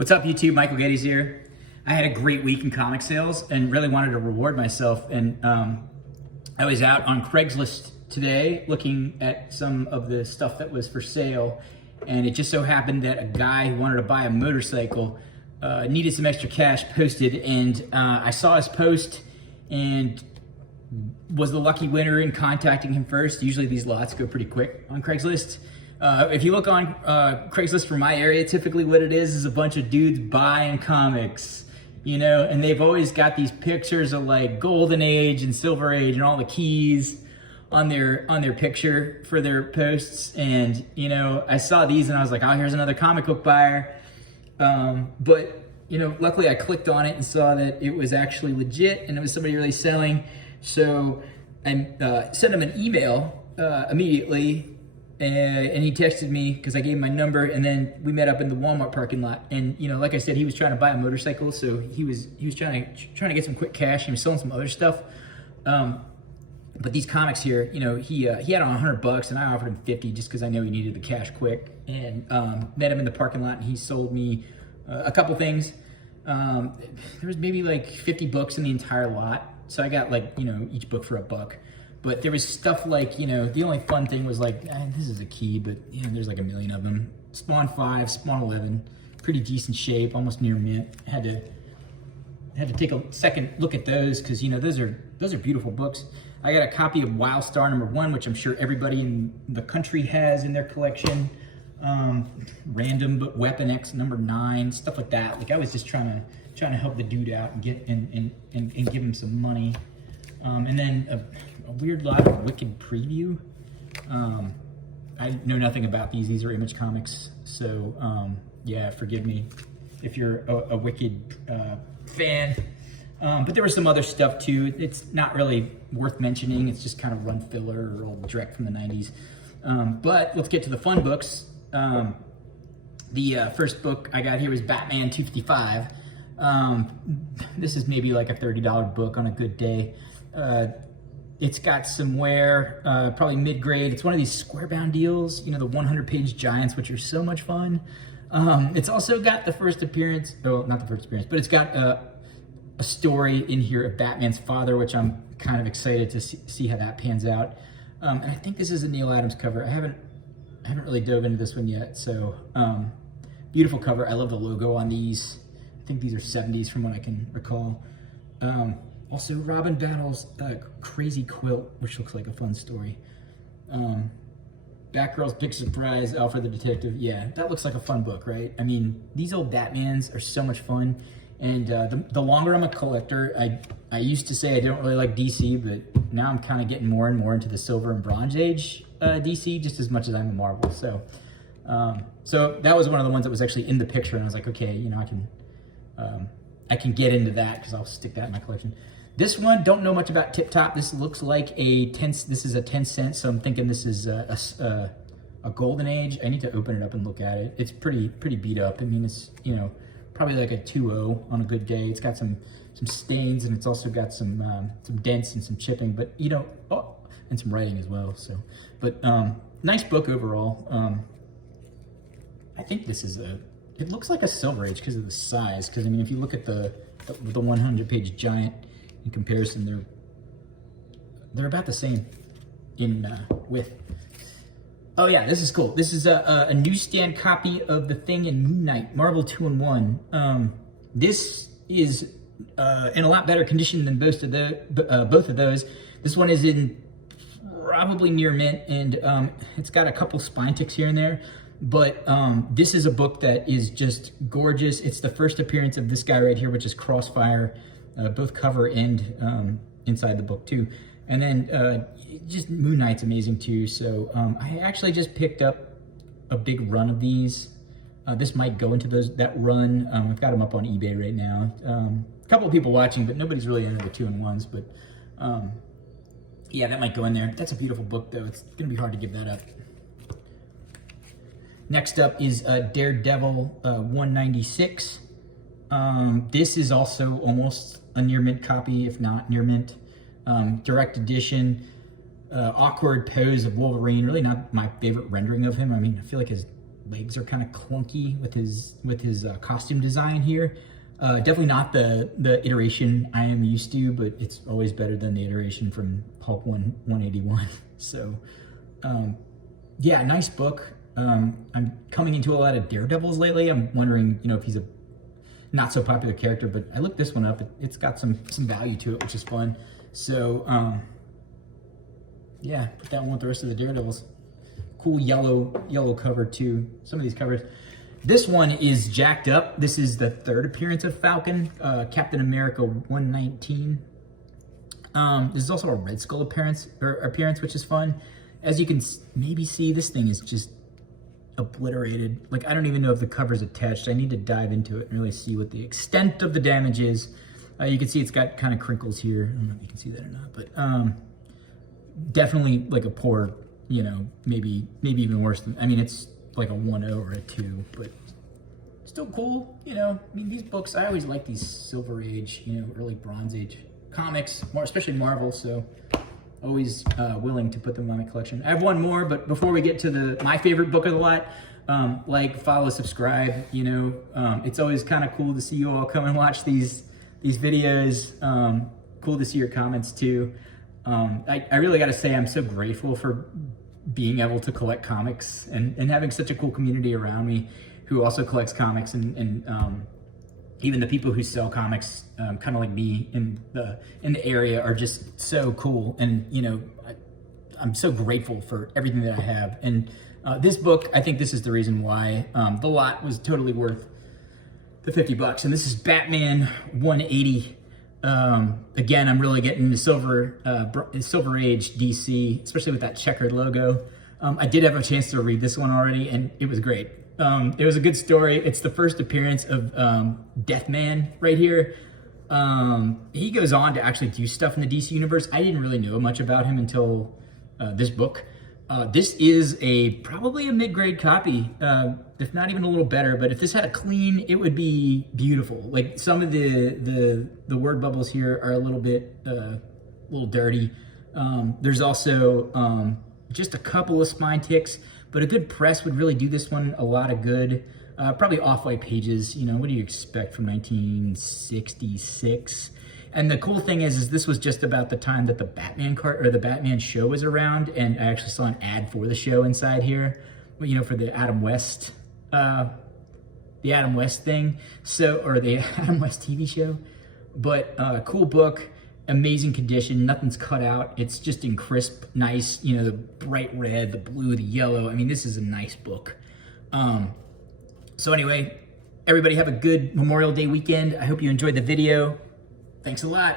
What's up, YouTube? Michael Geddes here. I had a great week in comic sales and really wanted to reward myself. And I was out on Craigslist today looking at some of the stuff that was for sale. And it just so happened that a guy who wanted to buy a motorcycle needed some extra cash posted. And I saw his post and was the lucky winner in contacting him first. Usually these lots go pretty quick on Craigslist. If you look on Craigslist for my area, typically what it is a bunch of dudes buying comics, you know, and they've always got these pictures of like Golden Age and Silver Age and all the keys on their picture for their posts. And, you know, I saw these and I was like, oh, here's another comic book buyer. But, you know, luckily I clicked on it and saw that it was actually legit and it was somebody really selling. So I sent him an email immediately. And he texted me because I gave him my number, and then we met up in the Walmart parking lot. And you know, like I said, he was trying to buy a motorcycle, so he was trying to get some quick cash. He was selling some other stuff, but these comics here, you know, he had on $100, and I offered him 50 just because I know he needed the cash quick. And met him in the parking lot, and he sold me a couple things. There was maybe like 50 books in the entire lot, so I got like, you know, each book for $1. But there was stuff like, you know, the only fun thing was like, this is a key, but you know, there's like a million of them. Spawn 5, Spawn 11, pretty decent shape, almost near mint. Had to take a second look at those because, you know, those are beautiful books. I got a copy of Wildstar #1, which I'm sure everybody in the country has in their collection. Random but Weapon X #9, stuff like that. Like I was just trying to help the dude out and get and give him some money. And then a weird lot of Wicked preview. I know nothing about these. These are Image Comics. So, yeah, forgive me if you're a Wicked fan. But there was some other stuff too. It's not really worth mentioning. It's just kind of run filler or old direct from the 90s. But let's get to the fun books. The first book I got here was Batman 255. This is maybe like a $30 book on a good day. It's got some wear, probably mid-grade. It's one of these square-bound deals, you know, the 100-page giants, which are so much fun. It's also got the first appearance, oh, not the first appearance, but it's got a story in here of Batman's father, which I'm kind of excited to see how that pans out. And I think this is a Neil Adams cover. I haven't really dove into this one yet, so beautiful cover. I love the logo on these. I think these are 70s from what I can recall. Also, Robin battles Crazy Quilt, which looks like a fun story. Batgirl's Big Surprise, Alfred the Detective. Yeah, that looks like a fun book, right? I mean, these old Batmans are so much fun. And the longer I'm a collector, I used to say I don't really like DC, but now I'm kind of getting more and more into the Silver and Bronze Age DC, just as much as I'm a Marvel. So, so that was one of the ones that was actually in the picture, and I was like, okay, you know, I can get into that because I'll stick that in my collection. This one, don't know much about Tip Top. This looks like this is a 10 cent, so I'm thinking this is a Golden Age. I need to open it up and look at it. It's pretty beat up. I mean, it's, you know, probably like a 2.0 on a good day. It's got some stains, and it's also got some dents and some chipping, but you know, and some writing as well. So, but nice book overall. I think this is it looks like a Silver Age because of the size. Because I mean, if you look at the 100-page giant in comparison, they're about the same in width. Oh yeah, this is cool. This is a newsstand copy of The Thing and Moon Knight, Marvel 2-in-1. This is in a lot better condition than both of those. This one is in probably near mint, and it's got a couple spine ticks here and there. But this is a book that is just gorgeous. It's the first appearance of this guy right here, which is Crossfire, both cover and inside the book too. And then just Moon Knight's amazing too. So I actually just picked up a big run of these. This might go into that run. I've got them up on eBay right now. A couple of people watching, but nobody's really into the 2-in-1s. But yeah, that might go in there. That's a beautiful book though. It's gonna be hard to give that up. Next up is Daredevil 196. This is also almost a near mint copy, if not near mint. Direct edition, awkward pose of Wolverine. Really not my favorite rendering of him. I mean, I feel like his legs are kind of clunky with his costume design here. Definitely not the iteration I am used to, but it's always better than the iteration from Pulp 181. So, yeah, nice book. I'm coming into a lot of Daredevils lately. I'm wondering, if he's a not so popular character, but I looked this one up. It's got some value to it, which is fun. So, yeah, put that one with the rest of the Daredevils. Cool yellow cover too. Some of these covers. This one is jacked up. This is the third appearance of Falcon, Captain America 119. This is also a Red Skull appearance, which is fun. As you can maybe see, this thing is just obliterated. Like, I don't even know if the cover's attached. I need to dive into it and really see what the extent of the damage is. You can see it's got kind of crinkles here. I don't know if you can see that or not, but definitely like a poor, maybe even worse than, I mean, it's like a 1.0 or a 2, but still cool. I mean, these books, I always like these Silver Age, early Bronze Age comics, especially Marvel, so always willing to put them on my collection. I have one more, but before we get to my favorite book of the lot, like, follow, subscribe. It's always kind of cool to see you all come and watch these videos. Cool to see your comments too. I really got to say, I'm so grateful for being able to collect comics and having such a cool community around me who also collects comics, and even the people who sell comics, kind of like me in the area, are just so cool. And I'm so grateful for everything that I have. And this book, I think this is the reason why the lot was totally worth the $50. And this is Batman 180. Again, I'm really getting the Silver Age DC, especially with that checkered logo. I did have a chance to read this one already, and it was great. It was a good story. It's the first appearance of Deathman right here. He goes on to actually do stuff in the DC universe. I didn't really know much about him until this book. This is probably a mid-grade copy, if not even a little better. But if this had a clean, it would be beautiful. Like, some of the word bubbles here are a little dirty. There's also just a couple of spine ticks, but a good press would really do this one a lot of good. Probably off-white pages. What do you expect from 1966? And the cool thing is this was just about the time that the Batman the Batman show was around, and I actually saw an ad for the show inside here, for the Adam West, thing, or the Adam West TV show. But cool book, amazing condition, nothing's cut out. It's just in crisp, nice, the bright red, the blue, the yellow. I mean, this is a nice book. So anyway, everybody have a good Memorial Day weekend. I hope you enjoyed the video. Thanks a lot.